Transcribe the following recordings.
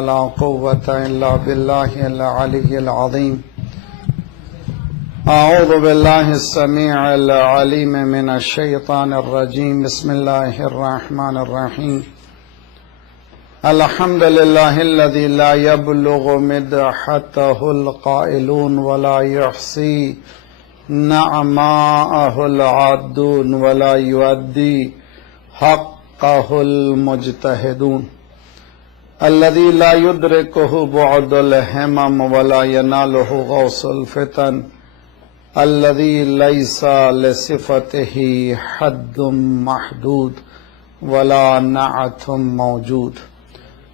لا قوة إلا بالله العلي العظيم. أعوذ بالله السميع العليم من الشيطان الرجيم. بسم الله الرحمن الرحيم. الحمد لله الذي لا يبلغ مدحته القائلون ولا يحصي نعماءه العادون ولا يؤدي حقه المجتهدون. الذي لا يدركه بعد الهمم ولا يناله غوص الفتن. الذي ليس لصفته حد محدود ولا نعت موجود.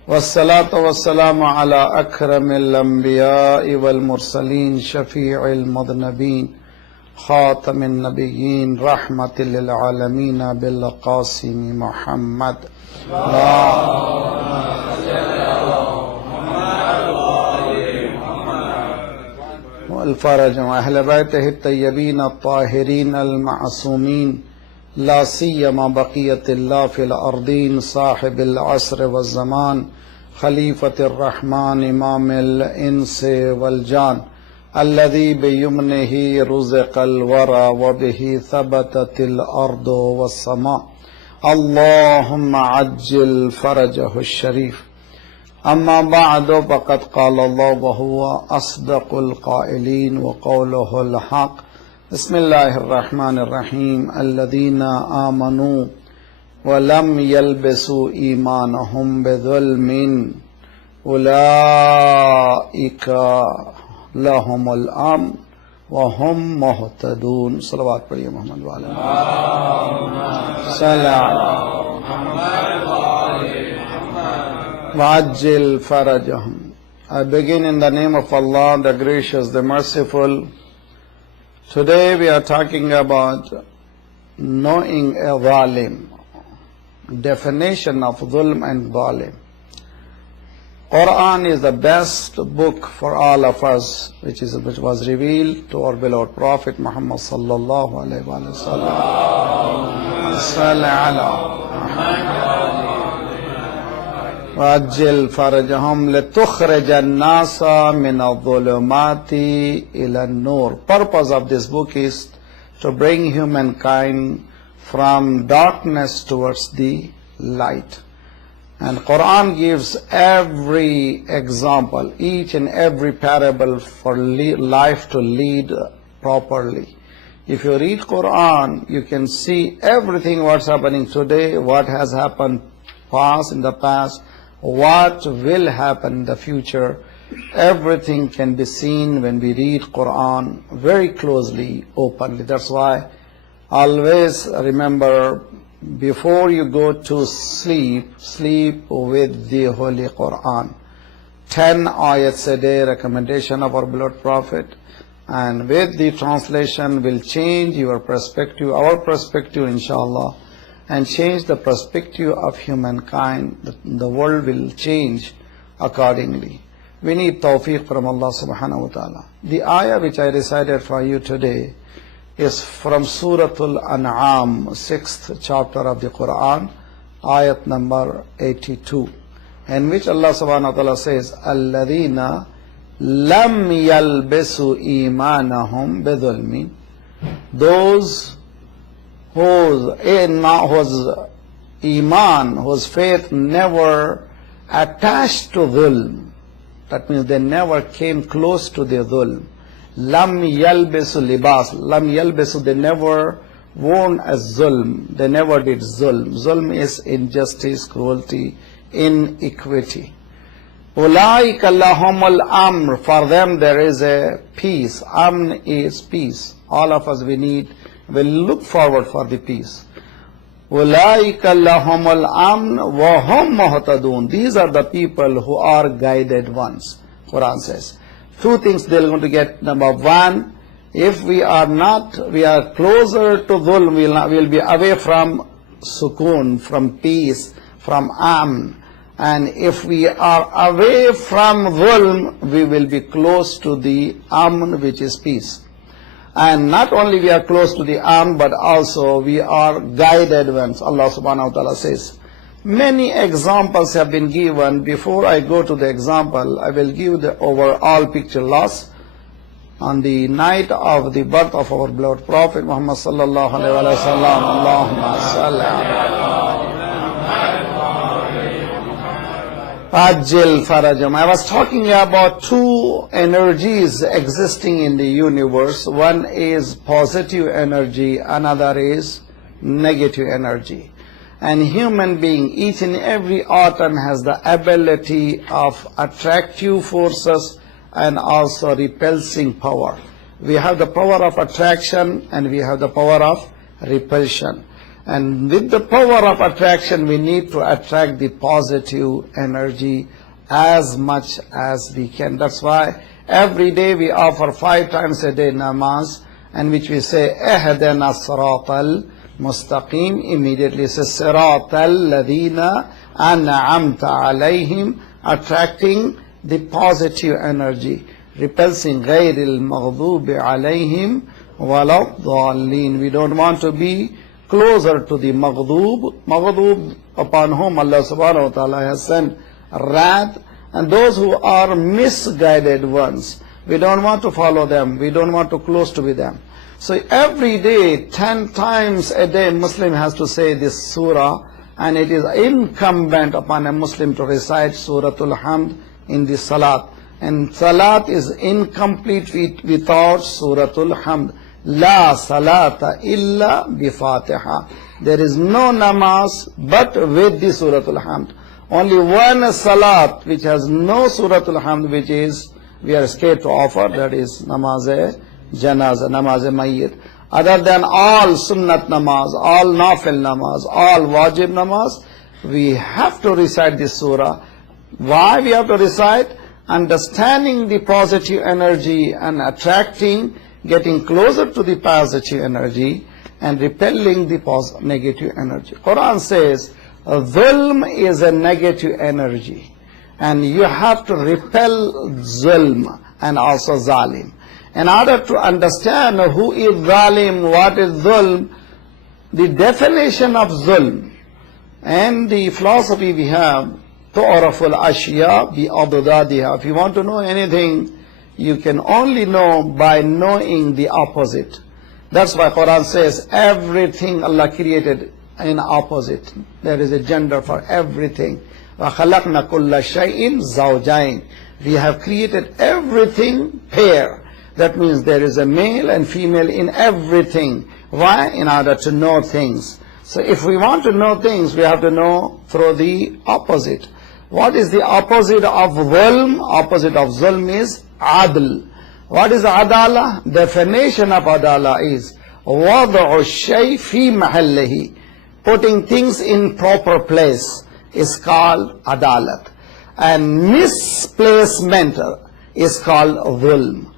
والصلاة والسلام على أكرم الأنبياء والمرسلين شفيع المذنبين خاتم النبيين رحمة للعالمين بالقاسم محمد. والفرج وأهل بيته الطيبين الطاهرين المعصومين لا سيما بقية الله في الأرضين صاحب العصر والزمان خليفة الرحمن إمام الإنس والجان الذي بيمنه رزق الورى وبه ثبتت الأرض والسماء. اللهم عجل فرجه الشريف. أما بعد فقد قال الله وهو أصدق القائلين وقوله الحق. بسم الله الرحمن الرحيم. الذين آمنوا ولم يلبسوا إيمانهم بظلم أولئك لهم الأمن وهم مهتدون. صلوات پڑھیے محمد وعلى وعجل فرجهم. I begin in the name of Allah, the gracious, the merciful. Today we are talking about knowing a zalim, definition of zulm and zalim. Quran is the best book for all of us, which was revealed to our beloved Prophet Muhammad sallallahu alaihi wasallam. وَأَجِّلْ فَرَجَهُمْ لِتُخْرِجَ النَّاسَ مِنَ الظُّلُمَاتِ إِلَى النُّورِ. Purpose of this book is to bring humankind from darkness towards the light. And Quran gives every example, each and every parable for life to lead properly. If you read Quran, you can see everything what's happening today, what has happened past in the past, what will happen in the future. Everything can be seen when we read Quran very closely, openly. That's why always remember, before you go to sleep, sleep with the Holy Quran. 10 ayats a day, recommendation of our beloved Prophet. And with the translation will change your perspective, our perspective inshallah, and change the perspective of humankind. The world will change accordingly. We need tawfiq from Allah subhanahu wa ta'ala. The ayah which I recited for you today is from Suratul An'am, 6th chapter of the Quran, ayat number 82, in which Allah subhanahu wa ta'ala says, الَّذِينَ لَمْ يَلْبِسُوا إِيمَانَهُمْ بِظُلْمٍ. Those whose iman, whose faith never attached to dhulm. That means they never came close to the dhulm. Lam yalbisu libas. Lam yalbisu, they never worn as zulm. They never did zulm. Zulm is injustice, cruelty, inequity. Ulaika lahumul amr. For them there is a peace. Amn is peace. All of us will look forward for the peace. Ulaika lahumul amn wa hum muhtadun. These are the people who are guided ones. Quran says. Two things they're going to get. Number one, if we are closer to dhulm, we'll be away from sukoon, from peace, from amn. And if we are away from dhulm, we will be close to the amn, which is peace. And not only we are close to the amn, but also we are guided ones. Allah subhanahu wa ta'ala says, Many examples have been given. Before I go to the example, I will give the overall picture. Last, on the night of the birth of our beloved Prophet Muhammad sallallahu alaihi wasallam, Allahumma salli Ajil Farajam. I was talking about two energies existing in the universe. One is positive energy, another is negative energy. And human being, each and every atom has the ability of attractive forces and also repulsing power. We have the power of attraction and we have the power of repulsion. And with the power of attraction, we need to attract the positive energy as much as we can. That's why every day we offer 5 times a day namaz, and which we say, Ehdena siratal mustaqim. Immediately says, Siratal ladina an'amta alayhim, attracting the positive energy, repulsing ghayril maghdubi alayhim waladhdallin. We don't want to be closer to the maghdub, upon whom Allah subhanahu wa ta'ala has sent wrath, and those who are misguided ones. We don't want to follow them. We don't want to close to be them. So every day, 10 times a day, Muslim has to say this surah, and it is incumbent upon a Muslim to recite Suratul Hamd in the Salat. And Salat is incomplete without Suratul Hamd. La salata illa bi-Fatiha. There is no namaz but with the Suratul Hamd. Only one salat which has no Suratul Hamd, which is we are scared to offer, that is namaz-e-janaza, namaz-e-mayyit. Other than all sunnat namaz, all nafil namaz, all wajib namaz, we have to recite this surah. Why we have to recite? Understanding the positive energy and attracting, getting closer to the positive energy and repelling the negative energy. Quran says, Zulm is a negative energy, and you have to repel Zulm and also Zalim. In order to understand who is Zalim, what is Zulm, the definition of Zulm and the philosophy we have, Tu'raful Ashya bi Adadadiha. If you want to know anything, you can only know by knowing the opposite. That's why Quran says everything Allah created in opposite. There is a gender for everything. وَخَلَقْنَا كُلَّ شَيْءٍ زَوْجَيْنِ. We have created everything pair. That means there is a male and female in everything. Why? In order to know things. So if we want to know things, we have to know through the opposite. What is the opposite of zulm? Opposite of zulm is adl. What is adala? Definition of adala is وَضَعُ الشَّيْءِ فِي مَحَلِّهِ. Putting things in proper place is called adalat. And misplacement is called zulm.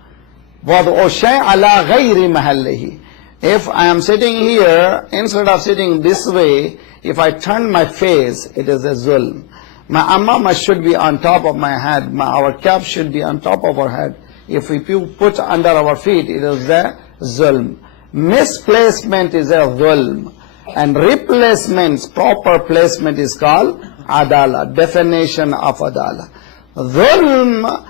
وَضَعُ الشَّيْءِ عَلَى غَيْرِ مَحَلِّهِ. If I am sitting here, instead of sitting this way, if I turn my face, it is a zulm. My amama should be on top of my head. Our cap should be on top of our head. If we put under our feet, it is a zulm. Misplacement is a zulm. And replacement, proper placement is called adala. Definition of adala. Zulm,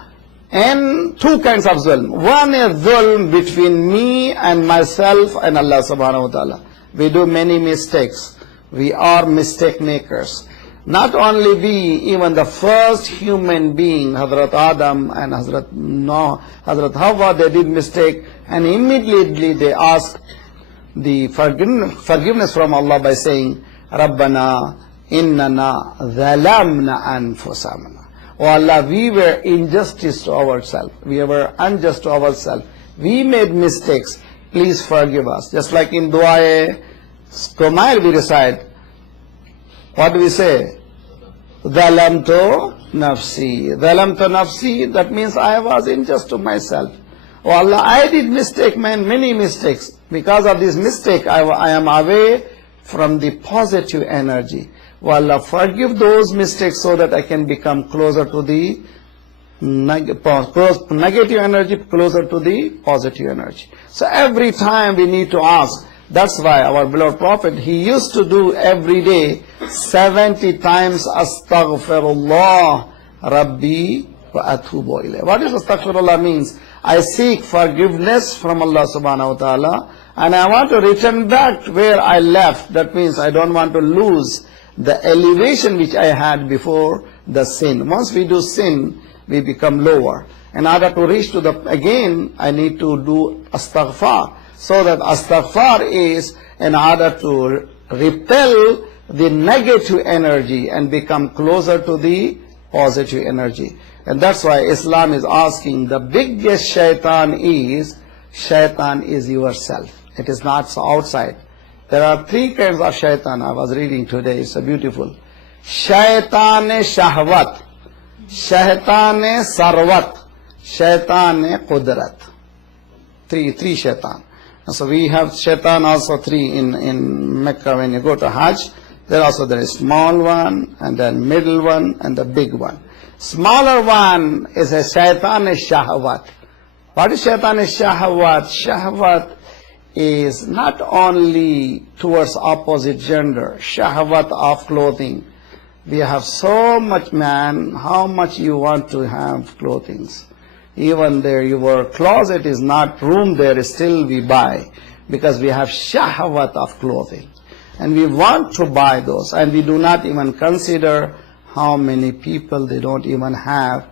and two kinds of zulm. One is zulm between me and myself and Allah subhanahu wa ta'ala. We do many mistakes. We are mistake makers. Not only we, even the first human being, Hazrat Adam and Hazrat Hawa, they did mistake, and immediately they asked the forgiveness from Allah by saying, Rabbana innana zalamna anfusana. Oh Allah, we were injustice to ourselves. We were unjust to ourselves. We made mistakes. Please forgive us. Just like in Dua-e-Kumail we recite, what do we say? Zalamtu nafsi. Zalamtu nafsi, that means I was unjust to myself. Oh Allah, I did mistake, many mistakes. Because of this mistake, I am away from the positive energy. Oh Allah, forgive those mistakes so that I can become closer to the negative energy, closer to the positive energy. So every time we need to ask. That's why our beloved Prophet, he used to do every day 70 times Astaghfirullah Rabbi wa atubu ilayh. What does Astaghfirullah means? I seek forgiveness from Allah subhanahu wa ta'ala and I want to return back to where I left. That means I don't want to lose the elevation which I had before the sin. Once we do sin, we become lower. In order to reach to the, again, I need to do astaghfar. So that astaghfar is in order to repel the negative energy and become closer to the positive energy. And that's why Islam is asking, the biggest shaitan is yourself. It is not outside. There are 3 kinds of shaitan I was reading today. It's so beautiful. Shaitan-e shahwat, shaitan-e sarwat, shaitan-e qudrat. Three shaitan. So we have shaitan also 3 in Mecca. When you go to Hajj, there is small one, and then middle one, and the big one. Smaller one is a shaitan-e shahwat. What is shaitan-e shahwat? Shahwat is not only towards opposite gender, shahwat of clothing. We have so much, man, how much you want to have clothing. Even there your closet is not room there, still we buy, because we have shahwat of clothing. And we want to buy those, and we do not even consider how many people, they don't even have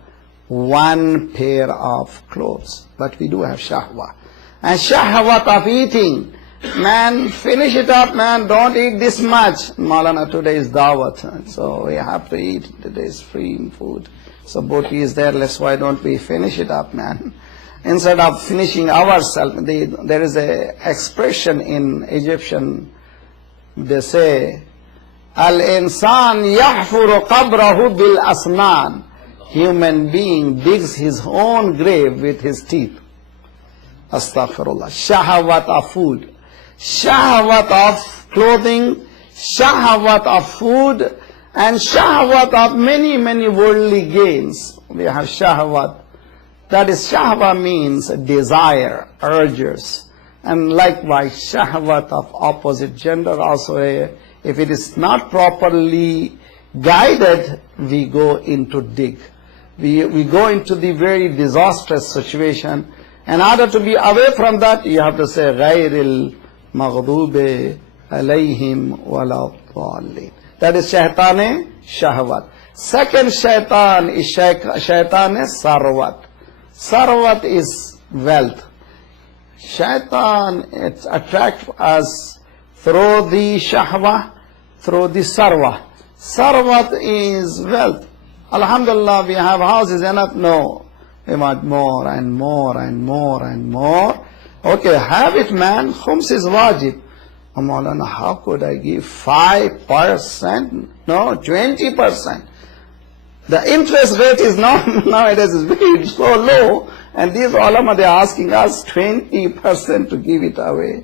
1 pair of clothes. But we do have shahwat. And shahwat of eating. Man, finish it up, man. Don't eat this much. Maulana, today is dawat. So we have to eat. Today is free food. So boti is there. Why don't we finish it up, man? Instead of finishing ourselves, there is a expression in Egyptian. They say, Al-insan yahfuru qabrahu bil asnan. Human being digs his own grave with his teeth. Astaghfirullah. Shahwat of food, shahwat of clothing, shahwat of food, and shahwat of many worldly gains. We have shahwat. That is, shahwa means desire, urges. And likewise, shahwat of opposite gender also, if it is not properly guided, we go into dig. We go into the very disastrous situation. In order to be away from that, you have to say, غَيْرِ الْمَغْضُوبِ عَلَيْهِمْ وَلَا الضَّالِّينَ. That is shaitan-e shahwat. Second shaitan is shaitan-e sarwat. Sarwat is wealth. Shaitan, it attracts us through the shahwa, through the sarwa. Sarwat is wealth. Alhamdulillah, we have houses enough. No. We want more and more and more and more. Okay, have it, man. Khums is wajib. Maulana, how could I give 5%? No, 20%. The interest rate is nowadays is very so low. And these ulama, they are asking us 20% to give it away.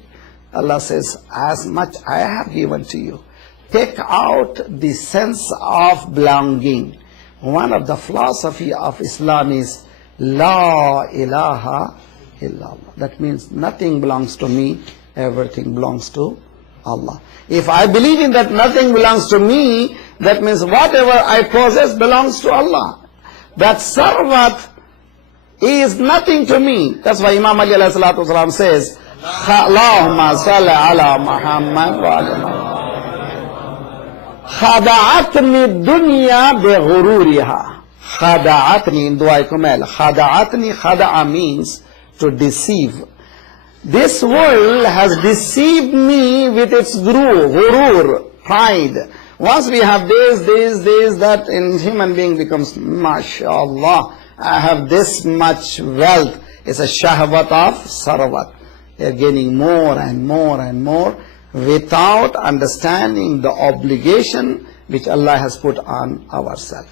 Allah says, as much I have given to you. Take out the sense of belonging. One of the philosophy of Islam is La ilaha illallah. That means nothing belongs to me, everything belongs to Allah. If I believe in that nothing belongs to me, that means whatever I possess belongs to Allah. That sarwat is nothing to me. That's why Imam Ali alayhi salatu wasalam says, Allahumma salli ala Muhammad wa ala Muhammad. Khada'atni dunya bi ghururiha. Khada'atni in dua kumel. Khada'atni, khada'a means to deceive. This world has deceived me with its ghurur, pride. Once we have this, that, in human being becomes, mashallah, I have this much wealth. It's a shahwat of sarwat. They are gaining more and more and more without understanding the obligation which Allah has put on ourselves.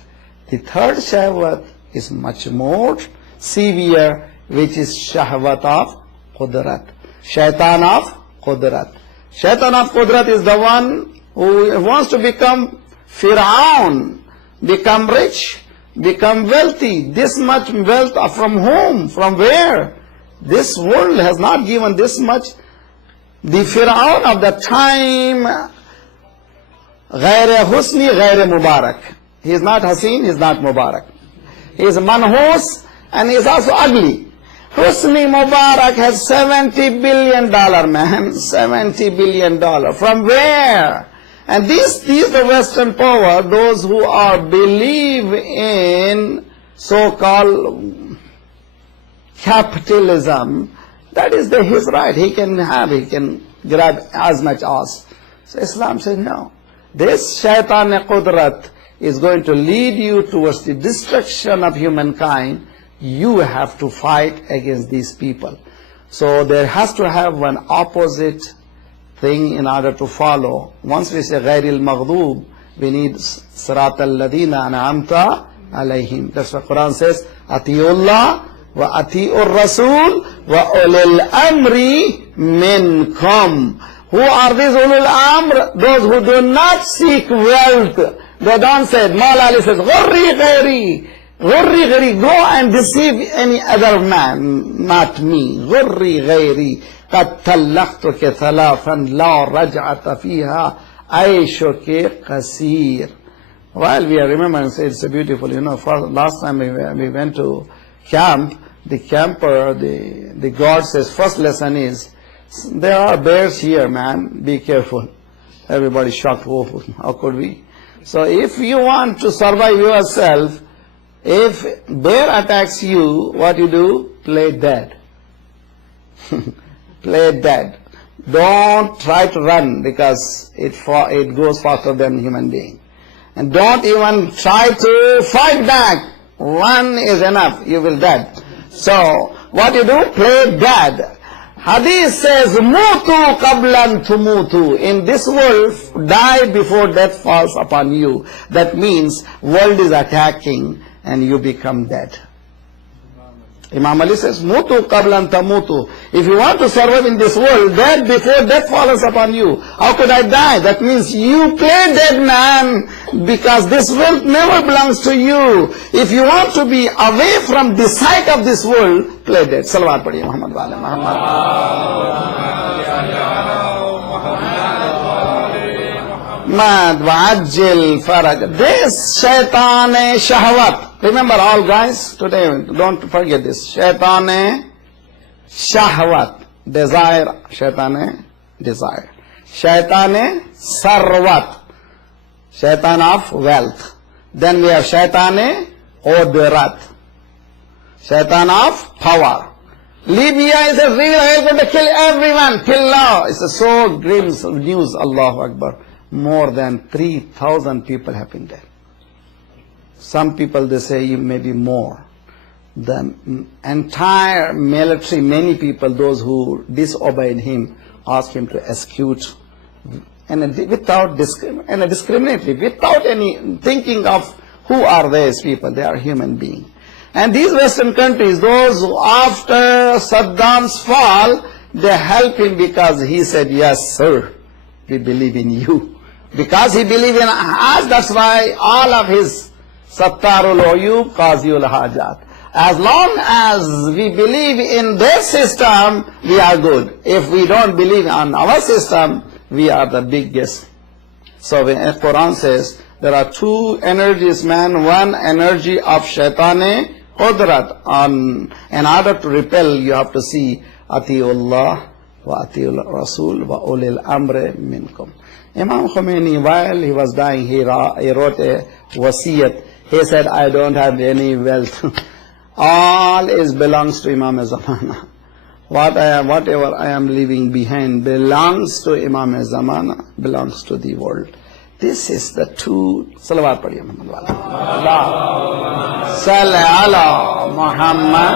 The third shahwat is much more severe, which is shahwat of qudrat. Shaitan of qudrat. Shaitan of qudrat is the one who wants to become Fir'aun, become rich, become wealthy. This much wealth from whom? From where? This world has not given this much. The Fir'aun of the time Ghair Husni, Ghair Mubarak. He is not Haseen, he is not Mubarak. He is manhus and he is also ugly. Husni Mubarak has $70 billion, man. $70 billion. From where? And these the Western power, those who are believe in so-called capitalism, that is his right. He can grab as much as. So Islam says no. This shaitan qudrat is going to lead you towards the destruction of humankind. You have to fight against these people. So there has to have one opposite thing in order to follow. Once we say ghairil maghdub, we need siratal ladina an'amta alayhim. That's what Quran says, Atiullah wa atiur rasul wa ulil amri minkum. Who are these ulul amr? Those who do not seek wealth. They don't say, Mawla Ali says, Ghurri ghairi, go and deceive any other man, not me. Ghurri ghairi, qad tallaqtuke thalathan la raj'ata fiha aishuke qasir. While we are remembering, it's a beautiful, last time we went to camp, the camper, the guard says, first lesson is, there are bears here, man, be careful. Everybody shocked, oh, how could we? So if you want to survive yourself, if bear attacks you, what you do? Play dead. Play dead. Don't try to run because it goes faster than human being. And don't even try to fight back. One is enough, you will dead. So what you do? Play dead. Hadith says, Mutu qablan tumutu. In this world, die before death falls upon you. That means world is attacking and you become dead. Imam Ali says, Mutu qablan tamutu. If you want to survive in this world, dead before death falls upon you. How could I die? That means you play dead, man, because this world never belongs to you. If you want to be away from the sight of this world, play dead. Salawat padhiye Muhammad wa ala Muhammad. Mad wa'ajjil faraj. This shaitan shahwat. Remember all guys, today don't forget this. Shaitan shahwat, desire. Shaitan desire. Shaitan sarwat, shaitan of wealth. Then we have shaitan odrat, shaitan of power. Libya is a real, I am going to kill everyone, till now. It's a so grim news, Allahu Akbar. More than 3,000 people have been dead. Some people, they say maybe more. The entire military, many people, those who disobeyed him, asked him to execute, and without discriminately, without any thinking of who are these people. They are human beings. And these Western countries, those who after Saddam's fall, they helped him because he said, yes, sir, we believe in you. Because he believed in us, that's why all of his Sattarul Uyub, Qaziul Hajat. As long as we believe in their system, we are good. If we don't believe on our system, we are the biggest. So when the Quran says, there are two energies, man. One energy of Shaitane Qudrat. In order to repel, you have to see Atiullah wa Atiul Rasul wa Ulil Amre Minkum. Imam Khomeini, while he was dying, he wrote a wasiyat. He said, I don't have any wealth. All belongs to Imam Zamana. Whatever I am leaving behind belongs to Imam Zamana, belongs to the world. This is the two. Salawat padhiye Muhammad wa ala. Salli ala Muhammad.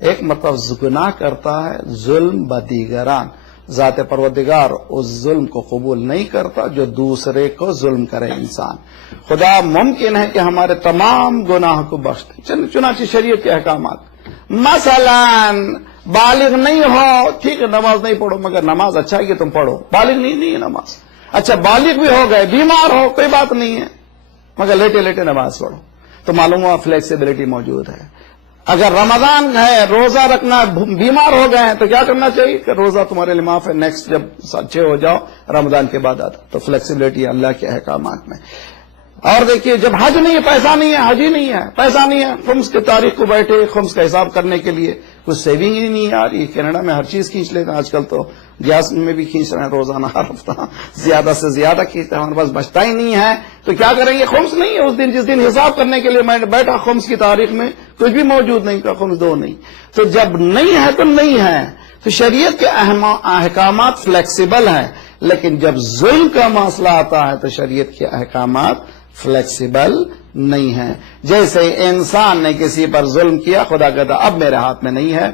ایک مطلب گناہ کرتا ہے ظلم بدیگران، ذات پروردگار اس ظلم کو قبول نہیں کرتا جو دوسرے کو ظلم کرے انسان۔ خدا ممکن ہے کہ ہمارے تمام گناہ کو بخش دے، چنانچہ شریعت کے احکامات، مثلا بالغ نہیں ہو ٹھیک ہے نماز نہیں پڑھو، مگر نماز اچھا ہے کہ تم پڑھو، بالغ نہیں ہے نماز، اچھا بالغ بھی ہو گئے بیمار ہو کوئی بات نہیں ہے مگر لیٹے لیٹے نماز پڑھو، تو معلوم ہوا فلیکسیبلٹی موجود ہے۔ اگر رمضان ہے روزہ رکھنا بیمار ہو گئے ہیں تو کیا کرنا چاہیے کہ روزہ تمہارے لیے معاف ہے، نیکسٹ جب اچھے ہو جاؤ رمضان کے بعد آتا، تو فلیکسیبلٹی اللہ کے احکامات میں۔ اور دیکھیے جب حج نہیں ہے، پیسہ نہیں ہے، حج ہی نہیں ہے، پیسہ نہیں ہے، خمس کی تاریخ کو بیٹھے خمس کا حساب کرنے کے لیے کچھ سیونگ ہی نہیں ہے یار، یہ کینیڈا میں ہر چیز کھینچ لیتے ہیں، آج کل تو گیس میں بھی کھینچ رہے ہیں روزانہ ہر ہفتہ زیادہ سے زیادہ کھینچتے ہیں، ہمارے پاس بچتا ہی نہیں ہے، تو کیا کریں گے؟ خمس نہیں ہے اس دن، جس دن حساب کرنے کے لیے میں بیٹھا خمس کی تاریخ میں کچھ بھی موجود نہیں، کا خمس دو نہیں، تو جب نہیں ہے تو نہیں ہے۔ تو شریعت کے احکامات فلیکسیبل ہیں، لیکن جب ظلم کا مسئلہ آتا ہے تو شریعت کے احکامات فلیکسیبل نہیں ہے۔ جیسے انسان نے کسی پر ظلم کیا، خدا کہتا اب میرے ہاتھ میں نہیں ہے،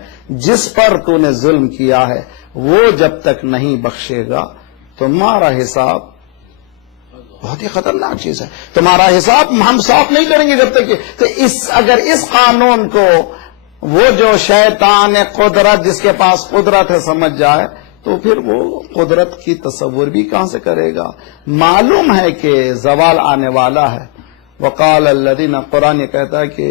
جس پر تو نے ظلم کیا ہے وہ جب تک نہیں بخشے گا تمہارا حساب، بہت ہی خطرناک چیز ہے، تمہارا حساب ہم صاف نہیں کریں گے جب تک کہ، تو اگر اس قانون کو وہ جو شیطان قدرت جس کے پاس قدرت ہے سمجھ جائے تو پھر وہ قدرت کی تصور بھی کہاں سے کرے گا؟ معلوم ہے کہ زوال آنے والا ہے۔ وقال الذین، قرآن یہ کہتا ہے کہ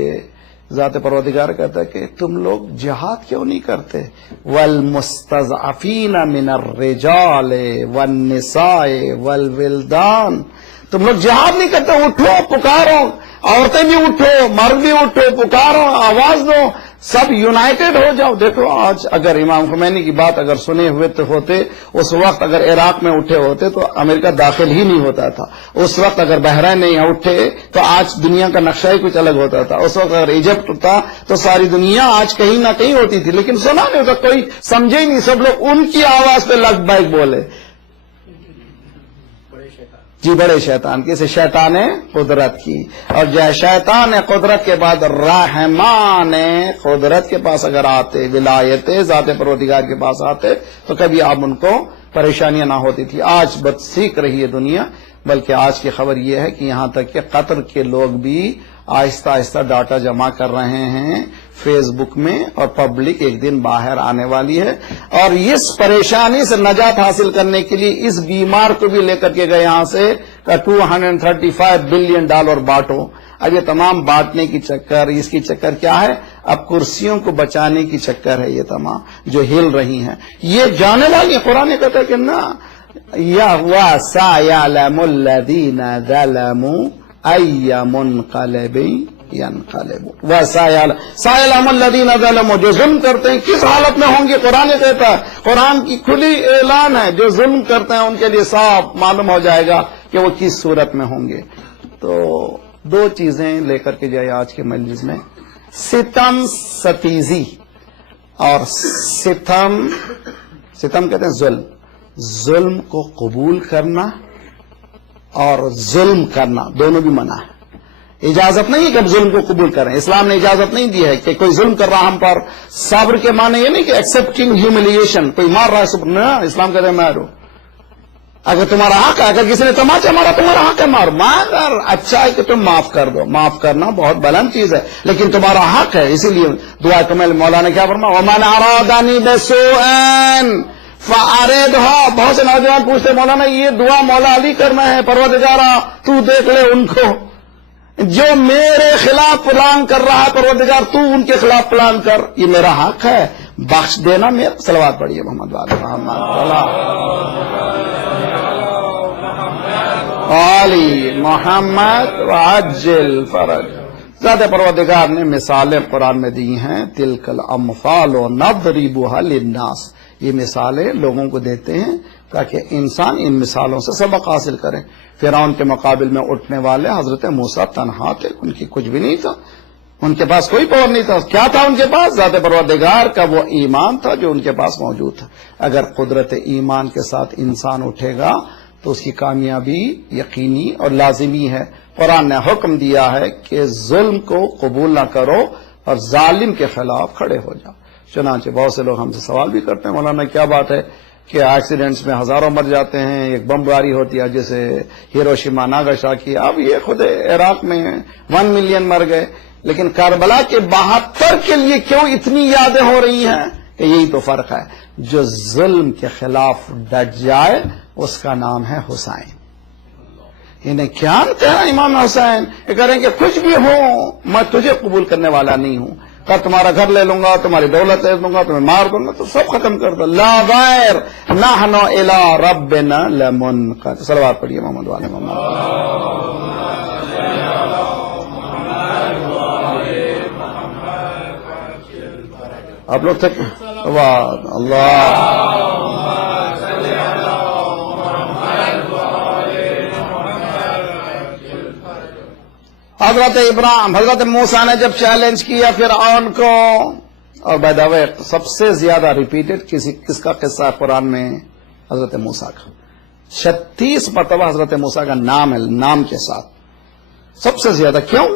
ذات پروردگار کہتا ہے کہ تم لوگ جہاد کیوں نہیں کرتے؟ والمستضعفین من الرجال والنساء والولدان، تم لوگ جہاد نہیں کرتے، اٹھو پکارو، عورتیں بھی اٹھو مرد بھی اٹھو پکارو آواز دو، سب یونائٹڈ ہو جاؤ۔ دیکھو آج اگر امام خمینی کی بات اگر سنے ہوئے تو ہوتے، اس وقت اگر عراق میں اٹھے ہوتے تو امریکہ داخل ہی نہیں ہوتا تھا، اس وقت اگر بحرین نہیں اٹھے تو آج دنیا کا نقشہ ہی کچھ الگ ہوتا تھا، اس وقت اگر ایجپٹ اٹھتا تو ساری دنیا آج کہیں نہ کہیں ہوتی تھی، لیکن سنا نہیں ہوتا، کوئی سمجھے ہی نہیں، سب لوگ ان کی آواز پہ لگ بائک بولے۔ جی بڑے شیطان کی، اسے شیطان قدرت کی، اور جو شیطان قدرت کے بعد رحمان قدرت کے پاس اگر آتے، ولایت ذات پروردگار کے پاس آتے تو کبھی آپ ان کو پریشانیاں نہ ہوتی تھی۔ آج بد سیکھ رہی ہے دنیا، بلکہ آج کی خبر یہ ہے کہ یہاں تک کہ قطر کے لوگ بھی آہستہ آہستہ ڈاٹا جمع کر رہے ہیں فیس بک میں، اور پبلک ایک دن باہر آنے والی ہے، اور اس پریشانی سے نجات حاصل کرنے کے لیے اس بیمار کو بھی لے کر کے گئے یہاں سے کہ $235 بلین بانٹو۔ اب یہ تمام بانٹنے کی چکر، اس کی چکر کیا ہے؟ اب کرسیوں کو بچانے کی چکر ہے، یہ تمام جو ہل رہی ہیں یہ جانے والی ہیں۔ قرآن کہتا ہے کہ نہ وَسَيَعْلَمُ الَّذِينَ ظَلَمُوا أَيَّ مُنْقَلَبٍ يَنْقَلِبُونَ۔ وَسَيَعْلَمُ الَّذِينَ ظَلَمُوا، جو ظلم کرتے ہیں کس حالت میں ہوں گے؟ قرآن کہتا ہے، قرآن کی کھلی اعلان ہے، جو ظلم کرتے ہیں ان کے لیے صاف معلوم ہو جائے گا کہ وہ کس صورت میں ہوں گے۔ تو دو چیزیں لے کر کے جائے آج کے مجلس میں، ستم ستیزی اور ستم کہتے ہیں ظلم، ظلم کو قبول کرنا اور ظلم کرنا دونوں بھی منع ہے۔ اجازت نہیں ہے کہ ہم ظلم کو قبول کریں، اسلام نے اجازت نہیں دی ہے کہ کوئی ظلم کر رہا ہم پر، صبر کے معنی یہ نہیں کہ ایکسپٹنگ ہیوملیشن، کوئی مار رہا ہے صبر نہ، اسلام کہتے ہیں مارو، اگر تمہارا حق ہے، اگر کسی نے تماچا مارا تمہارا حق ہے مارو، مگر اچھا ہے کہ تم معاف کر دو، معاف کرنا بہت بلند چیز ہے لیکن تمہارا حق ہے، اسی لیے دعا کمل مولا نے کیا فرمایا؟ وَمَنْ أَرَادَنِي بِسُوءٍ فَأَرِدْهُ۔ بہت سے نوجوان پوچھتے مولانا یہ دعا مولا علی کرنا ہے، پروردگارا تو دیکھ لے ان کو جو میرے خلاف پلان کر رہا ہے، پروردگار تو ان کے خلاف پلان کر، یہ میرا حق ہے، بخش دینا میرا۔ صلوات پڑھیے محمد علی محمد وعجل فرج۔ ذات پروردگار نے مثالیں قرآن میں دی ہیں، تلک الامثال نضربها للناس، یہ مثالیں لوگوں کو دیتے ہیں تاکہ انسان ان مثالوں سے سبق حاصل کریں۔ فرعون کے مقابل میں اٹھنے والے حضرت موسیٰ تنہا تھے، ان کی کچھ بھی نہیں تھا، ان کے پاس کوئی پاور نہیں تھا، کیا تھا ان کے پاس؟ ذات پروردگار کا وہ ایمان تھا جو ان کے پاس موجود تھا۔ اگر قدرت ایمان کے ساتھ انسان اٹھے گا تو اس کی کامیابی یقینی اور لازمی ہے۔ قرآن نے حکم دیا ہے کہ ظلم کو قبول نہ کرو اور ظالم کے خلاف کھڑے ہو جاؤ۔ چنانچہ بہت سے لوگ ہم سے سوال بھی کرتے ہیں مولانا کیا بات ہے کہ ایکسیڈنٹس میں ہزاروں مر جاتے ہیں, ایک بم باری ہوتی ہے جیسے ہیروشیما ناگاساکی, اب یہ خود عراق میں 1 ملین مر گئے, لیکن کربلا کے 72 کے لیے کیوں اتنی یادیں ہو رہی ہیں؟ کہ یہی تو فرق ہے, جو ظلم کے خلاف ڈٹ جائے اس کا نام ہے حسین. انہیں کیا کہنا امام حسین, یہ کہہ رہے ہیں کہ کچھ بھی ہو میں تجھے قبول کرنے والا نہیں ہوں, کہ تمہارا گھر لے لوں گا, تمہاری دولت لے لوں گا, تمہیں مار دوں گا, تو سب ختم کر دو. لا غیر نحن الی ربنا لمنقلبون. صلوات پڑھیے محمد والے محمد. آپ لوگ تک اللہ حضرت ابراہیم حضرت موسیٰ نے جب چیلنج کیا فرعون کو, اور بائی دا وے سب سے زیادہ ریپیٹڈ کس کا قصہ ہے قرآن میں؟ حضرت موسیٰ کا. 36 مرتبہ حضرت موسیٰ کا نام ہے, نام کے ساتھ سب سے زیادہ. کیوں؟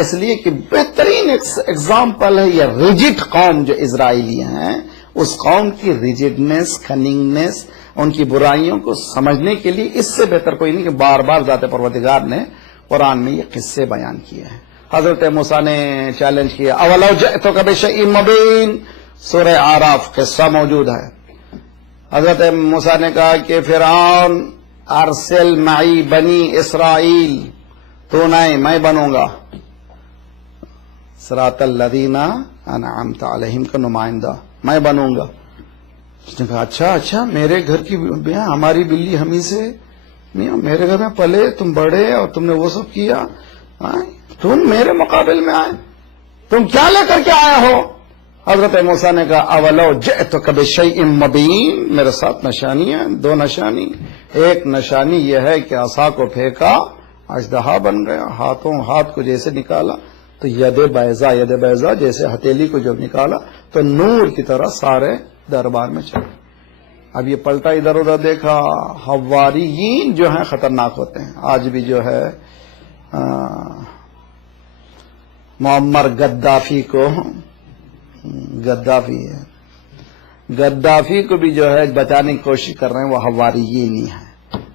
اس لیے کہ بہترین ایگزامپل ہے یہ ریجڈ قوم جو اسرائیلی ہیں, اس قوم کی ریجڈنس, کننگنس, ان کی برائیوں کو سمجھنے کے لیے اس سے بہتر کوئی نہیں کہ بار بار ذات پروردگار نے قرآن میں یہ قصے بیان کیے ہیں. حضرت موسیٰ نے چیلنج کیا, اولو جئتک بشیء مبین, سورہ اعراف قصہ موجود ہے. حضرت موسیٰ نے کہا کہ فرعون ارسل معی بنی اسرائیل, تو نہیں میں بنوں گا صراط الذین انعمت علیہم کا نمائندہ, میں بنوں گا. اس نے کہا اچھا میرے گھر کی ہماری بلی ہمیں سے میرے گھر میں پلے, تم بڑے اور تم نے وہ سب کیا, تم میرے مقابل میں آئے, تم کیا لے کر کے آئے ہو؟ حضرت موسیٰ نے کہا اولو جئتک بشیء مبین, میرے ساتھ نشانی ہے, 2 نشانی. ایک نشانی یہ ہے کہ عصا کو پھینکا اژدہا بن گیا, ہاتھ کو جیسے نکالا تو ید بیضا جیسے ہتھیلی کو جب نکالا تو نور کی طرح سارے دربار میں چلے. اب یہ پلٹا ادھر ادھر دیکھا, حواریین جو ہیں خطرناک ہوتے ہیں. آج بھی جو ہے معمر گدافی کو بھی جو ہے بچانے کی کوشش کر رہے ہیں, وہ حواریین ہی ہیں.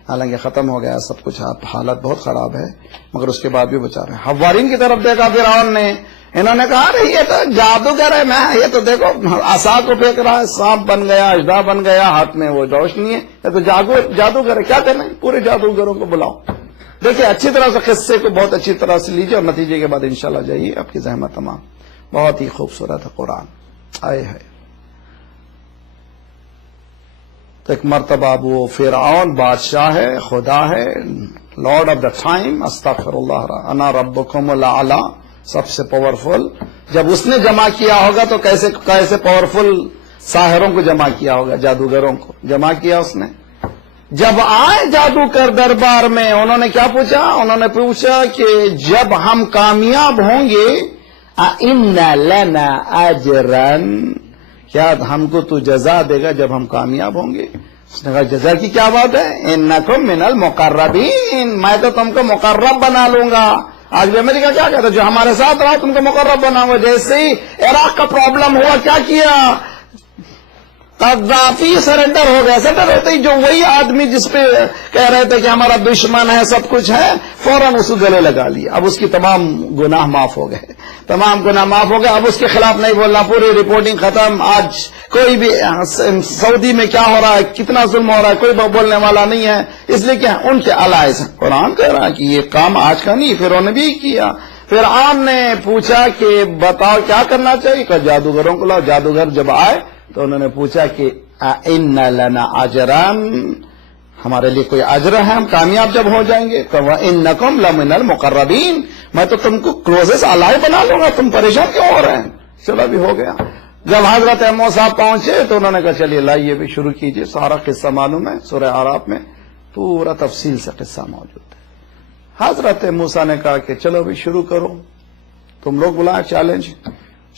حالانکہ ختم ہو گیا سب کچھ, حالت بہت خراب ہے, مگر اس کے بعد بھی بچا رہے ہیں. حوارین کی طرف دیکھا فرعون نے, انہوں نے کہا ارے یہ تو جادوگر ہے, میں یہ تو دیکھو عصا کو پھینک رہا ہے, سانپ بن گیا, اژدہا بن گیا, ہاتھ میں وہ روشنی ہے, یہ تو جادوگر ہے. کیا کرنا ہے؟ پورے جادوگروں کو بلاؤ. دیکھیں اچھی طرح سے قصے کو بہت اچھی طرح سے لیجیے, اور نتیجے کے بعد انشاءاللہ جائیے, آپ کی زحمت تمام. بہت ہی خوبصورت ہے قرآن. آئے ہے تو ایک مرتبہ وہ فرعون بادشاہ ہے, خدا ہے, لارڈ آف دا ٹائم, استغفر اللہ, انا ربکم الاعلی, سب سے پاورفل. جب اس نے جمع کیا ہوگا تو کیسے پاورفل ساحروں کو جمع کیا ہوگا, جادوگروں کو جمع کیا اس نے. جب آئے جادو کر دربار میں, انہوں نے کیا پوچھا؟ انہوں نے پوچھا کہ جب ہم کامیاب ہوں گے اِنَّ لَنَا اَجْرًا, کیا ہم کو تو جزا دے گا جب ہم کامیاب ہوں گے؟ اس نے کہا جزا کی کیا بات ہے, اِنَّكُم مِّنَ الْمُقَرَّبِينَ, میں تو تم کو مقرب بنا لوں گا. آج بھی امریکہ کیا کہتا ہے, جو ہمارے ساتھ رہا تم کو مقرب بناؤں گا. جیسے ہی عراق کا پرابلم ہوا, کیا کیا؟ قذافی سرنڈر ہو گیا. سرنڈر ہوتے ہی جو وہی آدمی جس پہ کہہ رہے تھے کہ ہمارا دشمن ہے, سب کچھ ہے, فوراً اس کو گلے لگا لیا. اب اس کی تمام گناہ معاف ہو گئے, اب اس کے خلاف نہیں بولنا, پوری رپورٹنگ ختم. آج کوئی بھی سعودی میں کیا ہو رہا ہے, کتنا ظلم ہو رہا ہے, کوئی بولنے والا نہیں ہے. اس لیے کہ ان کے الائز ہیں. قرآن کہہ رہا ہے کہ یہ کام آج کا نہیں, پھر انہوں نے بھی کیا. فرعون نے پوچھا کہ بتاؤ کیا کرنا چاہیے, کہ جادوگروں کو لاؤ. جادوگر جب آئے تو انہوں نے پوچھا کہ اِنَّ لَنَا اَجْرًا, ہمارے لیے کوئی اجر ہے, ہم کامیاب جب ہو جائیں گے. تو وَإِنَّكُمْ لَمِنَ الْمُقَرَّبِينَ, میں تو تم کو کلوزسٹ الائی بنا لوں گا, تم پریشان کیوں ہو رہے ہیں. چلو بھی ہو گیا. جب حضرت موسیٰ پہنچے تو انہوں نے کہا چلیے لائیے بھی شروع کیجئے. سارا قصہ معلوم ہے, سورہ اعراف میں پورا تفصیل سے قصہ موجود ہے. حضرت موسیٰ نے کہا کہ چلو بھی شروع کرو, تم لوگ بلائیں چیلنج.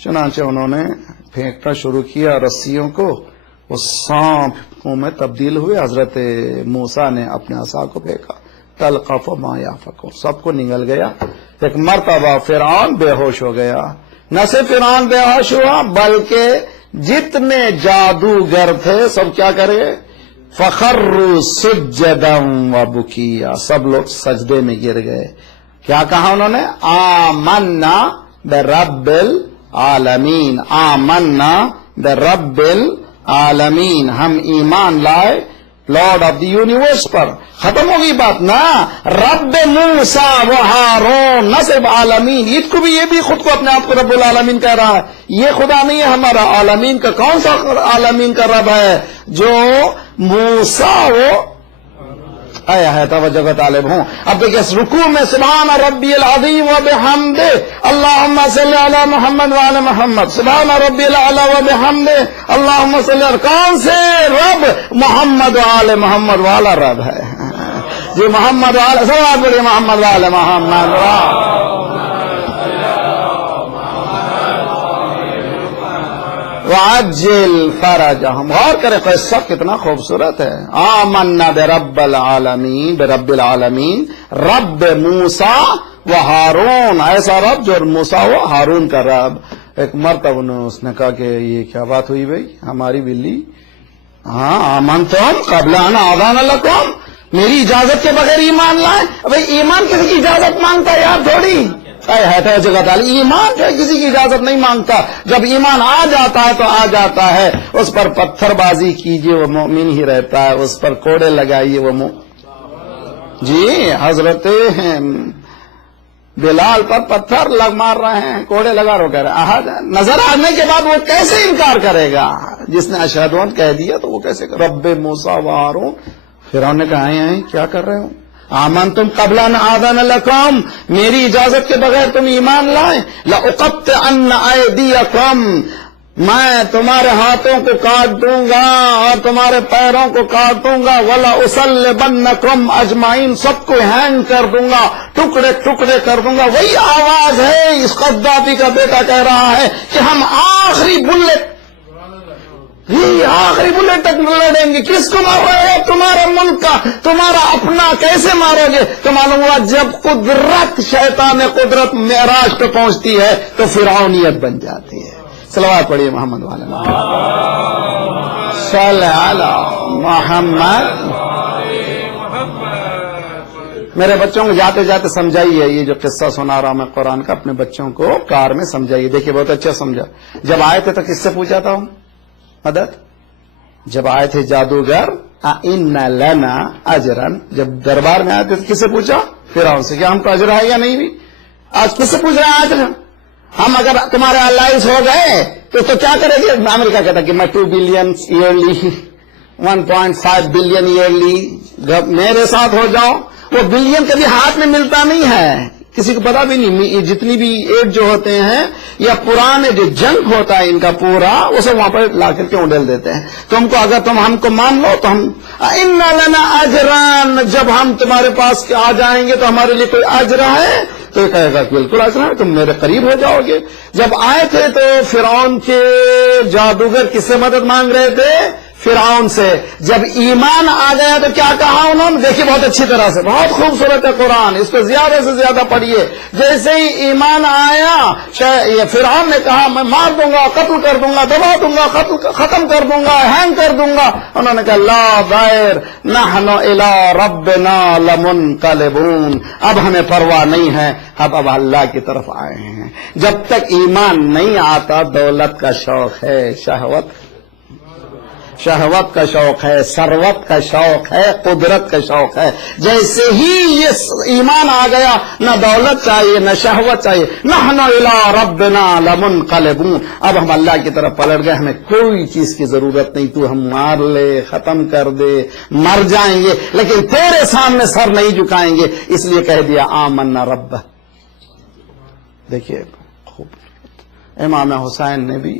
چنانچہ انہوں نے پھینکنا شروع کیا رسیوں کو, وہ سانپوں میں تبدیل ہوئے. حضرت موسیٰ نے اپنے عصا کو پھینکا, تلقف ما یافکون, سب کو نگل گیا. ایک مرتبہ فرعون بے ہوش ہو گیا. نہ صرف فرعون بے ہوش ہوا, بلکہ جتنے جادوگر تھے سب کیا کرے؟ فخروا سجدا وبکیا، سب لوگ سجدے میں گر گئے. کیا کہا انہوں نے؟ آمنا برب العالمین، آمنا برب العالمین، ہم ایمان لائے لارڈ آف دی یونیورس پر. ختم ہوگی بات نا. رب موسیٰ و ہارون، نہ صرف عالمین، یہ کو بھی، یہ بھی خود کو اپنے آپ کو رب العالمین کہہ رہا ہے. یہ خدا نہیں ہے ہمارا. عالمین کا کون سا عالمین کا رب ہے؟ جو موسیٰ و آیا ہے. توجہ کا طالب ہوں. اب دیکھیں اس رکوع میں سبحان ربی العظیم و بحمدہ اللہم صلی علی محمد وعلی محمد، سبحان ربی العلی و بحمدہ اللہم صلی علی، کون سے رب؟ محمد وعلی محمد والا رب ہے جی. محمد وعلی، سب بڑی محمد وعلی محمد وعجل فرجہم. غور کریں قصہ کتنا خوبصورت ہے. آمنا برب العالمین، برب العالمین، رب موسیٰ و ہارون، ایسا رب جو موسیٰ و ہارون کا رب. ایک مرتبہ اس نے کہا کہ یہ کیا بات ہوئی بھائی، ہماری بلی، ہاں آمنتم قبل ان آذان لکم، میری اجازت کے بغیر ایمان لائے. بھائی ایمان کسی کی اجازت مانگتا ہے یار تھوڑی ہے جگہ ڈالی. ایمان جو کسی کی اجازت نہیں مانگتا. جب ایمان آ جاتا ہے تو آ جاتا ہے. اس پر پتھر بازی کیجئے وہ مومن ہی رہتا ہے، اس پر کوڑے لگائیے وہ جی. حضرت بلال پر پتھر مار رہے ہیں، کوڑے لگا رو کر نظر آنے کے بعد وہ کیسے انکار کرے گا؟ جس نے اشہد ان کہہ دیا تو وہ کیسے رب موسیٰ و ہارون. فرعون نے کہا ہیں کیا کر رہے ہو؟ آمن تم قبل ان آذن لکم، میری اجازت کے بغیر تم ایمان لائیں. لأقطعن ایدیکم، میں تمہارے ہاتھوں کو کاٹ دوں گا اور تمہارے پیروں کو کاٹ دوں گا. وَلَأُصَلِّبَنَّكُمْ أَجْمَعِينَ، سب کو ہینگ کر دوں گا، ٹکڑے ٹکڑے کر دوں گا. وہی آواز ہے اس قذافی کا بیٹا کہہ رہا ہے کہ ہم آخری بلٹ تک لڑیں گے. کس کو مار رہے ہو؟ تمہارے ملک کا، تمہارا اپنا. کیسے مارو گے؟ تو معلوم ہوا جب قدرت، شیطان قدرت معراج پہ پہنچتی ہے تو فرعونیت بن جاتی ہے. صلوات پڑھیے محمد والے صلی علی محمد. میرے بچوں کو جاتے جاتے سمجھائیے، یہ جو قصہ سنا رہا ہوں میں قرآن کا، اپنے بچوں کو کار میں سمجھائیے. دیکھیے بہت اچھا سمجھا. جب آئے تھے تو کس سے پوچھا تھا مدد؟ جب آئے تھے جادوگر ان لنا اجرن، جب دربار میں آئے تھے کس سے پوچھا؟ فرعون سے. کیا ہم کو اجر ہے یا نہیں بھی؟ آج کس سے پوچھ رہے ہیں؟ آج ہم اگر تمہارے الائنس ہو گئے تو کیا کرے گی؟ امریکہ کہتا کہ میں 2 بلین ایئرلی، 1.5 بلین ایئرلی میرے ساتھ ہو جاؤ. وہ بلین کبھی ہاتھ میں ملتا نہیں ہے، کسی کو پتا بھی نہیں. جتنی بھی ایڈ جو ہوتے ہیں یا پرانے جو جنگ ہوتا ہے ان کا پورا، اسے وہاں پر لا کر کے اڈل دیتے ہیں. تم کو اگر تم ہم کو مان لو تو ہم ان لنا اجران، جب ہم تمہارے پاس آ جائیں گے تو ہمارے لیے کوئی اجر ہے؟ تو یہ کہے گا بالکل اجر ہے، تم میرے قریب ہو جاؤ گے. جب آئے تھے تو فرعون کے جادوگر کس سے مدد مانگ رہے تھے؟ فرعون سے. جب ایمان آ گیا تو کیا کہا انہوں نے؟ دیکھیے بہت اچھی طرح سے، بہت خوبصورت ہے قرآن، اس کو زیادہ سے زیادہ پڑھیے. جیسے ہی ایمان آیا یہ فرعون نے کہا میں مار دوں گا، قتل کر دوں گا، دبا دوں گا، ختم کر دوں گا، ہینگ کر دوں گا. انہوں نے کہا لا ضیر نحن الی ربنا لمنقلبون، اب ہمیں پرواہ نہیں ہے، اب اللہ کی طرف آئے ہیں. جب تک ایمان نہیں آتا دولت کا شوق ہے، شہوت کا شوق ہے، ثروت کا شوق ہے، قدرت کا شوق ہے. جیسے ہی یہ ایمان آ گیا، نہ دولت چاہیے نہ شہوت چاہیے. نحن الی ربنا لمنقلبون، اب ہم اللہ کی طرف پلٹ گئے، ہمیں کوئی چیز کی ضرورت نہیں. تو ہم مار لے، ختم کر دے، مر جائیں گے لیکن تیرے سامنے سر نہیں جھکائیں گے. اس لیے کہہ دیا آمنا رب. دیکھیے خوب امام حسین نے بھی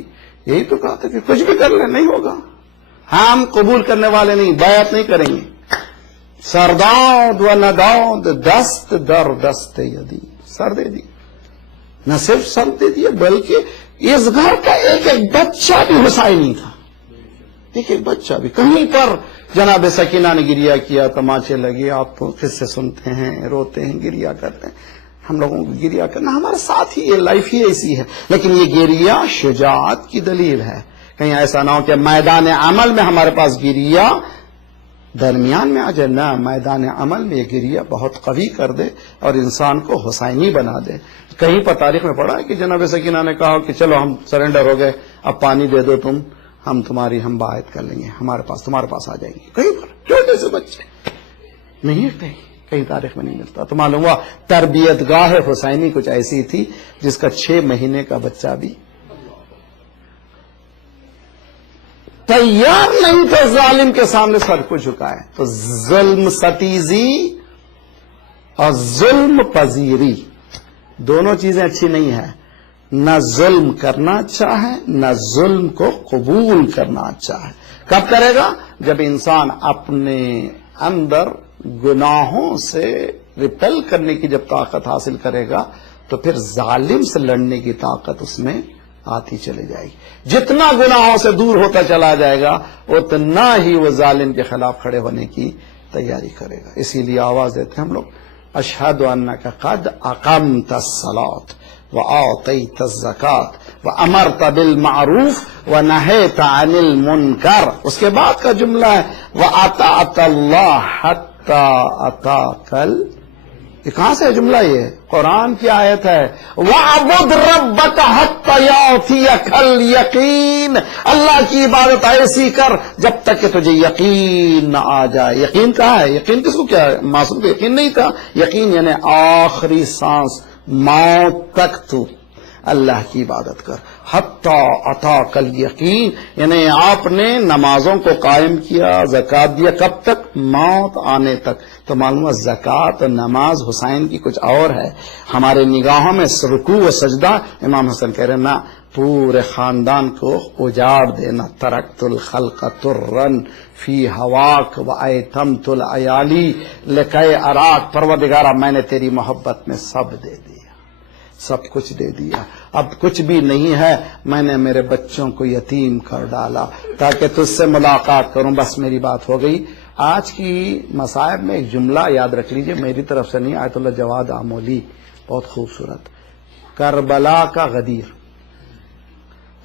یہی تو کہا تھا کہ کچھ بھی کر لے نہیں ہوگا، ہم قبول کرنے والے نہیں، بیعت نہیں کریں گے. سرداؤد و نداؤد دست در دست یدی، سر دے دی. نہ صرف سر دے دیا بلکہ اس گھر کا ایک ایک بچہ بھی حسینی تھا. ایک ایک بچہ بھی. کہیں پر جناب سکینہ نے گریا کیا، تماچے لگے، آپ تو قصے سنتے ہیں، روتے ہیں، گریا کرتے ہیں. ہم لوگوں کو گریا کرنا ہمارے ساتھ ہی، یہ لائف ہی ایسی ہے. لیکن یہ گریا شجاعت کی دلیل ہے کہیں ایسا نہ ہو کہ میدان عمل میں ہمارے پاس گریا درمیان میں آ جائے، نہ میدان عمل میں یہ گریا بہت قوی کر دے اور انسان کو حسینی بنا دے. کہیں پر تاریخ میں پڑھا ہے کہ جناب سکینہ نے کہا کہ چلو ہم سرنڈر ہو گئے، اب پانی دے دو تم، ہم باعث کر لیں گے، تمہارے پاس آ جائیں گے. کہیں پر چھوٹے سے بچے نہیں ہے، کہیں تاریخ میں نہیں ملتا. تو معلوم ہوا تربیت گاہ حسینی کچھ ایسی تھی جس کا 6 مہینے کا بچہ بھی تیار نہیں تھا ظالم کے سامنے سر کو جھکائے. تو ظلم ستیزی اور ظلم پذیری دونوں چیزیں اچھی نہیں ہیں. نہ ظلم کرنا اچھا ہے، نہ ظلم کو قبول کرنا اچھا ہے. کب کرے گا؟ جب انسان اپنے اندر گناہوں سے ریپیل کرنے کی جب طاقت حاصل کرے گا تو پھر ظالم سے لڑنے کی طاقت اس میں آتی چلی جائے گی. جتنا گناہوں سے دور ہوتا چلا جائے گا اتنا ہی وہ ظالم کے خلاف کھڑے ہونے کی تیاری کرے گا. اسی لیے آواز دیتے ہیں ہم لوگ، اشہد انک قد اقمت الصلاۃ وآتیت الزکاۃ وامرت بالمعروف ونہیت عن المنکر. اس کے بعد کا جملہ ہے واطعت اللہ حتی اتاک یہ کہاں سے جملہ؟ یہ قرآن کی آیت ہے، وَعْبُدْ رَبَّكَ حَتَّى يَأْتِيَكَ الْيَقِينُ. اللہ کی عبادت ایسی کر جب تک کہ تجھے یقین نہ آ جائے. یقین کہاں ہے؟ یقین کس کو کیا ہے؟ معصوم کو یقین نہیں تھا. یقین یعنی آخری سانس، موت تک تو اللہ کی عبادت کر. حتی اتاک الیقین یعنی آپ نے نمازوں کو قائم کیا، زکوٰۃ دیا، کب تک؟ موت آنے تک. تو معلوم ہے زکوٰۃ اور نماز حسین کی کچھ اور ہے. ہمارے نگاہوں میں رکوع و سجدہ، امام حسن کہہ رہے ہیں نہ، پورے خاندان کو اجاڑ دینا. ترکت الخلق ترن فی ہواک وایتمت العیالی لکی اراک. پروردگارہ میں نے تیری محبت میں سب دے دیا، سب کچھ دے دیا، اب کچھ بھی نہیں ہے. میں نے میرے بچوں کو یتیم کر ڈالا تاکہ تجھ سے ملاقات کروں، بس میری بات ہو گئی. آج کی مصائب میں ایک جملہ یاد رکھ لیجئے، میری طرف سے نہیں، آیت اللہ جواد آمولی، بہت خوبصورت. کربلا کا غدیر.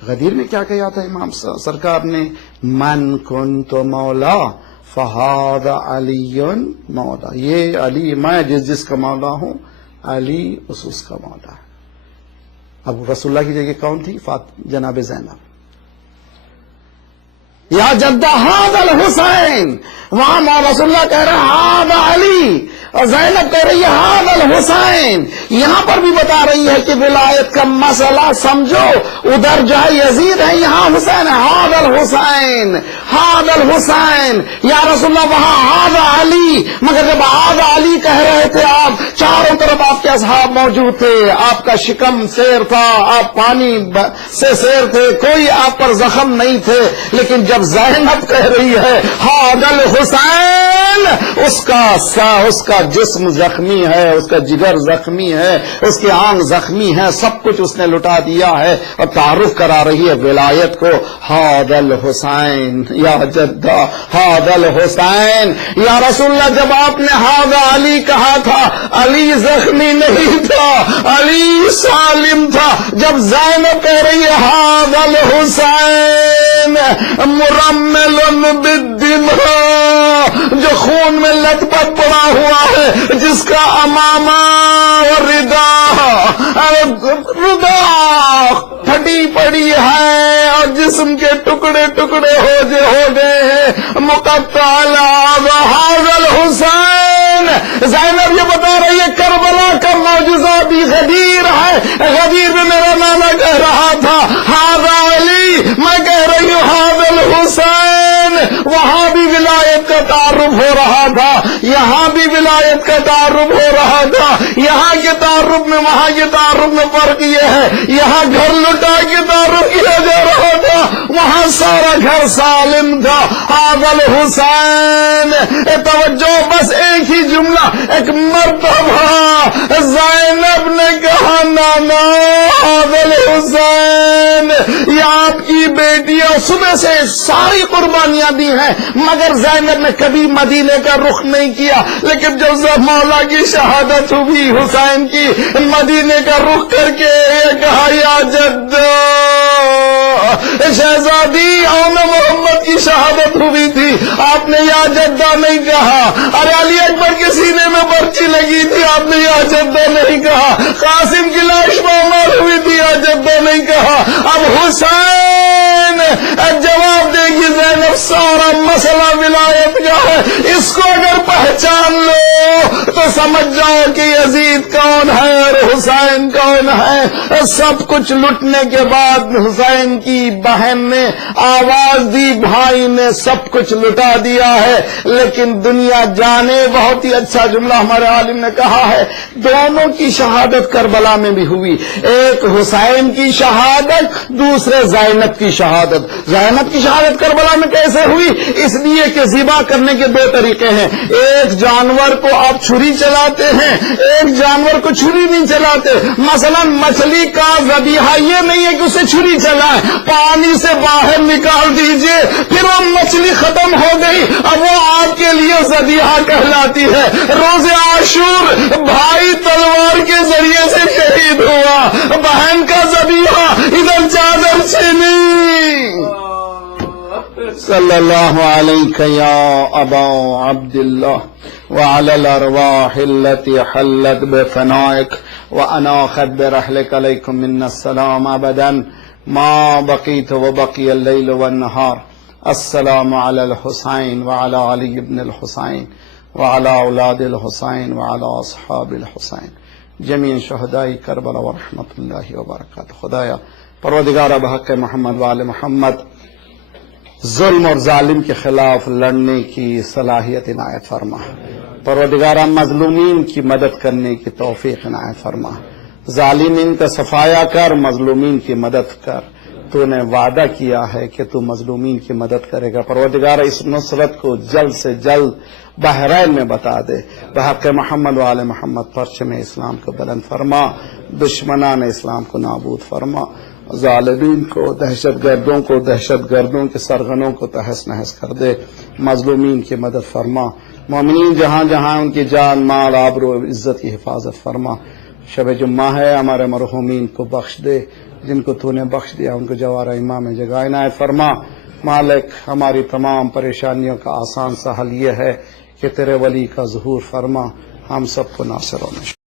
غدیر میں کیا کہا تھا امام سرکار نے؟ من کنت مولا فہاد علی مولا. یہ علی، میں جس کا مولا ہوں، علی اس کا مولا ہے. اب رسول اللہ کی جگہ کون تھی؟ جناب زینب. یا جدہ ہاد الحسین، وہاں رسول اللہ کہہ رہے ہیں ہاد علی، اور زینب کہہ رہی ہے ہاد الحسین. یہاں پر بھی بتا رہی ہے کہ ولایت کا مسئلہ سمجھو، ادھر جو ہے یزید ہے، یہاں حسین ہے. ہاد الحسین، ہاد الحسین. یا رسول اللہ وہاں ہاد علی. مگر جب ہاد علی کہہ رہے تھے آپ، چاروں طرف آپ کے اصحاب موجود تھے، آپ کا شکم سیر تھا، آپ پانی سے سیر تھے، کوئی آپ پر زخم نہیں تھے. لیکن جب زینب کہہ رہی ہے ہاد الحسین، اس کا جسم زخمی ہے، اس کا جگر زخمی ہے، اس کی آنکھ زخمی ہے، سب کچھ اس نے لٹا دیا ہے، اور تعارف کرا رہی ہے ولایت کو. ہاد الحسین یا جدہ ہاد الحسین. یا رسول اللہ جب آپ نے ہاد علی کہا تھا، علی زخمی نہیں تھا، علی سالم تھا. جب زینب کہہ رہی ہے ہاد الحسین مرمل بالدماء، جو خون میں لت پت پڑا ہوا ہے، جس کا امامہ اور ردا پھٹی پڑی ہے اور جسم کے ٹکڑے ٹکڑے ہو گئے ہیں، مقطع ہاد الحسین. زینب یہ بتا رہی ہے کربلا کا معجزہ بھی غدیر ہے. غدیر میں میرا نانا کہہ رہا تھا ہاد علی، میں کہہ رہی ہوں ہاد الحسین. وہاں بھی ولایت کا تعارف ہو رہا تھا، یہاں بھی ولایت کا تعارف ہو رہا تھا. یہاں کے تعارف میں وہاں کے تعارف میں فرق یہ ہے، یہاں گھر لٹا کے تعارف کیا جا رہا تھا، وہاں سارا گھر سالم تھا. ہاد الحسین. توجہ، بس ایک ہی جملہ، ایک مرتبہ زینب نے کہا نانا ہاد الحسین حسین یہ آپ کی بیٹیاں صبح سے ساری قربانیاں دی ہیں، مگر زینب نے کبھی مدینے کا رخ نہیں کیا، لیکن جب مولا کی شہادت ہوئی حسین کی، مدینے کا رخ کر کے یہ کہا یا جدو، شہزادی آن محمد کی شہادت ہوئی تھی، آپ نے یا جدہ نہیں کہا، ارے علی اکبر کے سینے میں برچی لگی تھی، آپ نے یا جدہ نہیں کہا، قاسم کی لاش معمار ہوئی تھی، یا جدہ نہیں کہا، اب حسین جواب دے گی زینب سارا مسئلہ ولایت کا ہے، اس کو اگر پہچان لو تو سمجھ جاؤ کہ یزید کون ہے اور حسین کون ہے۔ سب کچھ لٹنے کے بعد حسین کی بہن نے آواز دی، بھائی نے سب کچھ لٹا دیا ہے، لیکن دنیا جانے، بہت ہی اچھا جملہ ہمارے عالم نے کہا ہے، دونوں کی شہادت کربلا میں بھی ہوئی، ایک حسین کی شہادت، دوسرے زینب کی شہادت۔ زینب کی شہادت کربلا میں کیسے ہوئی؟ اس لیے کہ ذبح کرنے کے دو طریقے ہیں، ایک جانور کو آپ چھری چلاتے ہیں، ایک جانور کو چھری نہیں چلاتے۔ مثلا مچھلی کا ذبیحہ یہ نہیں ہے کہ اسے چھری چلائیں، پانی سے باہر نکال دیجئے، پھر وہ مچھلی ختم ہو گئی، اب وہ آپ کے لیے ذبیحہ کہلاتی ہے۔ روز عاشور بھائی تلوار کے ذریعے سے شہید ہوا، بہن کا ذبیحہ ادھر چادر چھینی۔ صلی اللہ علیہ یا ابا عبداللہ وعلى الارواح التي حلت بفنائك واناخت برحلك عليكم منا السلام ابدا ما بقيت وبقي الليل والنهار۔ السلام على الحسين وعلى علي بن الحسين وعلى اولاد الحسين وعلى اصحاب الحسين جميع شهداء کربلا ورحمۃ اللہ وبرکاتہ۔ خدایا پروردگارہ بحق محمد وآل محمد ظلم اور ظالم کے خلاف لڑنے کی صلاحیت عنایت فرما، پروردگارہ مظلومین کی مدد کرنے کی توفیق عنایت فرما، ظالمین کا صفایا کر، مظلومین کی مدد کر، تو نے وعدہ کیا ہے کہ تو مظلومین کی مدد کرے گا۔ پروردگارہ اس نصرت کو جلد سے جلد بحرین میں بتا دے، بحق محمد وآل محمد پرچم اسلام کو بلند فرما، دشمنان اسلام کو نابود فرما، ظالمین کو، دہشت گردوں کے سرغنوں کو تہس نہس کر دے، مظلومین کی مدد فرما، مومنین جہاں جہاں ان کی جان مال آبرو عزت کی حفاظت فرما۔ شب جمعہ ہے، ہمارے مرحومین کو بخش دے، جن کو تو نے بخش دیا ان کو جوار امام جگہ عنایت فرما۔ مالک ہماری تمام پریشانیوں کا آسان سا حل یہ ہے کہ تیرے ولی کا ظہور فرما، ہم سب کو ناصر و نشر